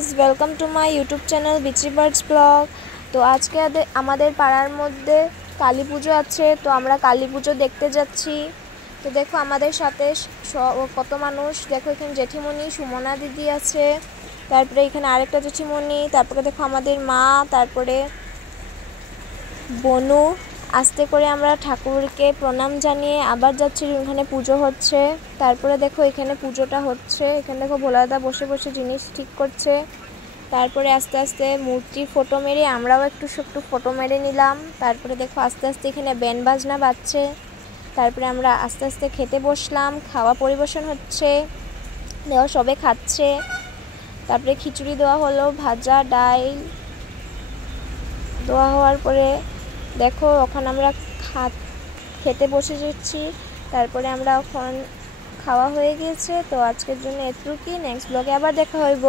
Guys, welcome to my YouTube channel বিচি birds blog. তো আজকে আমাদের পাড়ার মধ্যে কালী পুজো আছে, তো আমরা কালী পুজো দেখতে যাচ্ছি। তো দেখো আমাদের সাথে কত মানুষ, দেখো এখানে জেঠিমণি সুমনা দিদি আছে, তারপরে এখানে আরেকটা জেঠিমণি, তারপরে দেখো আমাদের মা, তারপরে বনু। আস্তে করে আমরা ঠাকুরকে প্রণাম জানিয়ে আবার যাচ্ছি, এখানে পুজো হচ্ছে। তারপরে দেখো এখানে পুজোটা হচ্ছে, এখানে দেখো ভোলাদা বসে বসে জিনিস ঠিক করছে। তারপরে আস্তে আস্তে মূর্তির ফটো মেরে আমরাও একটু ফটো মেরে নিলাম। তারপরে দেখো আস্তে আস্তে এখানে ব্যান্ড বাজনা বাজছে। তারপরে আমরা আস্তে আস্তে খেতে বসলাম, খাওয়া পরিবেশন হচ্ছে, দেখো সবে খাচ্ছে। তারপরে খিচুড়ি দেওয়া হলো, ভাজা ডাল দেওয়া হওয়ার পরে দেখো এখন আমরা খেতে বসে যাচ্ছি। তারপরে আমরা এখন খাওয়া হয়ে গিয়েছে। তো আজকের জন্য এটুকুই, নেক্সট ব্লগে আবার দেখা হইব।